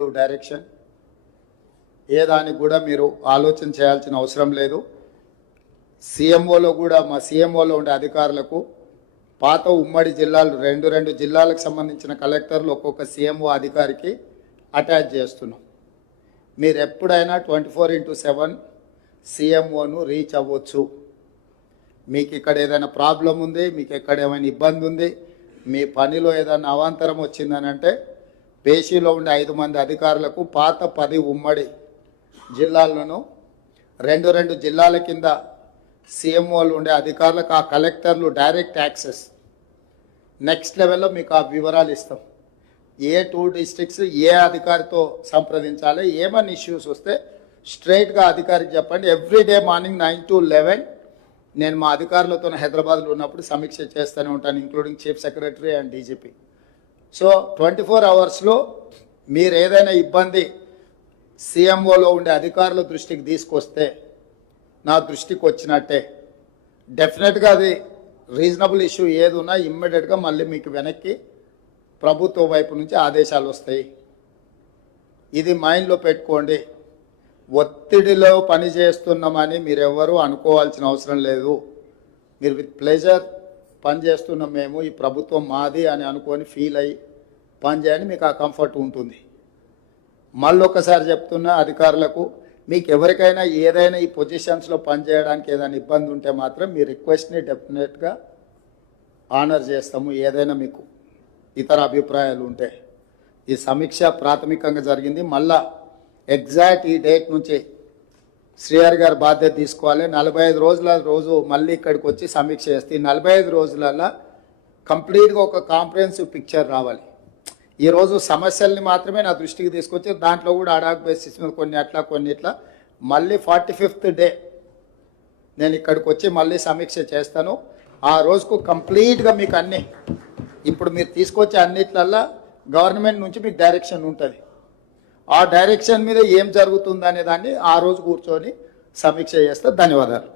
Direction ఏ దానికి కూడా మీరు ఆలోచన చేయాల్సిన అవసరం లేదు. సీఎంఓలో కూడా మా సీఎంఓలో ఉండే అధికారులకు పాత ఉమ్మడి జిల్లాలు రెండు రెండు జిల్లాలకు సంబంధించిన కలెక్టర్లు ఒక్కొక్క సీఎంఓ అధికారికి అటాచ్ చేస్తున్నాం. మీరు ఎప్పుడైనా ట్వంటీ ఫోర్ ఇంటూ సెవెన్ సీఎంఓను రీచ్ అవ్వచ్చు. మీకు ఇక్కడ ఏదైనా ప్రాబ్లం ఉంది మీకు ఎక్కడ ఏమైనా ఇబ్బంది ఉంది మీ పనిలో ఏదైనా అవాంతరం వచ్చిందని అంటే పేషీలో ఉండే ఐదు మంది అధికారులకు పాత పది ఉమ్మడి జిల్లాలను రెండు రెండు జిల్లాల కింద సీఎంఓలు ఉండే అధికారులకు ఆ కలెక్టర్లు డైరెక్ట్ యాక్సెస్. నెక్స్ట్ లెవెల్లో మీకు ఆ వివరాలు ఇస్తాం. ఏ టూ డిస్ట్రిక్ట్స్ ఏ అధికారితో సంప్రదించాలి ఏమైనా ఇష్యూస్ వస్తే స్ట్రైట్గా అధికారికి చెప్పండి. Everyday morning nine to eleven నేను మా అధికారులతో హైదరాబాద్లో ఉన్నప్పుడు సమీక్ష చేస్తూనే ఉంటాను including chief secretary and DGP. So twenty four అవర్స్లో మీరు ఏదైనా ఇబ్బంది సీఎంఓలో ఉండే అధికారుల దృష్టికి తీసుకొస్తే నా దృష్టికి వచ్చినట్టే. డెఫినెట్గా అది రీజనబుల్ ఇష్యూ ఏది ఉన్నా ఇమ్మీడియట్గా మళ్ళీ మీకు వెనక్కి ప్రభుత్వ వైపు నుంచి ఆదేశాలు వస్తాయి. ఇది మైండ్లో పెట్టుకోండి. ఒత్తిడిలో పని చేస్తున్నామని మీరెవ్వరూ అనుకోవాల్సిన అవసరం లేదు. మీరు విత్ ప్లెజర్ పని చేస్తున్నాం మేము ఈ ప్రభుత్వం మాది అని అనుకొని ఫీల్ అయ్యి పని మీకు ఆ కంఫర్ట్ ఉంటుంది. మళ్ళీ ఒకసారి చెప్తున్నా అధికారులకు మీకు ఎవరికైనా ఏదైనా ఈ పొజిషన్స్లో పనిచేయడానికి ఏదైనా ఇబ్బంది ఉంటే మాత్రం మీ రిక్వెస్ట్ని డెఫినెట్గా ఆనర్ చేస్తాము ఏదైనా మీకు ఇతర అభిప్రాయాలు ఉంటే. ఈ సమీక్ష ప్రాథమికంగా జరిగింది. మళ్ళా ఎగ్జాక్ట్ ఈ డేట్ నుంచి శ్రీహరి గారు బాధ్యత తీసుకోవాలి. నలభై ఐదు రోజుల రోజు మళ్ళీ ఇక్కడికి వచ్చి సమీక్ష చేస్తే ఈ నలభై ఐదు రోజులలో కంప్లీట్గా ఒక కాంప్రహెన్సివ్ పిక్చర్ రావాలి. ఈరోజు సమస్యల్ని మాత్రమే నా దృష్టికి తీసుకొచ్చి దాంట్లో కూడా అడాక్ బేసిస్ మీద కొన్ని అట్లా కొన్ని ఇట్లా. మళ్ళీ ఫార్టీ ఫిఫ్త్ డే నేను ఇక్కడికి వచ్చి మళ్ళీ సమీక్ష చేస్తాను. ఆ రోజుకు కంప్లీట్గా మీకు అన్నీ ఇప్పుడు మీరు తీసుకొచ్చే అన్నిట్లల్లో గవర్నమెంట్ నుంచి మీకు డైరెక్షన్ ఉంటుంది. ఆ డైరెక్షన్ మీద ఏం జరుగుతుందనే దాన్ని ఆ రోజు కూర్చొని సమీక్ష చేస్తే ధన్యవాదాలు.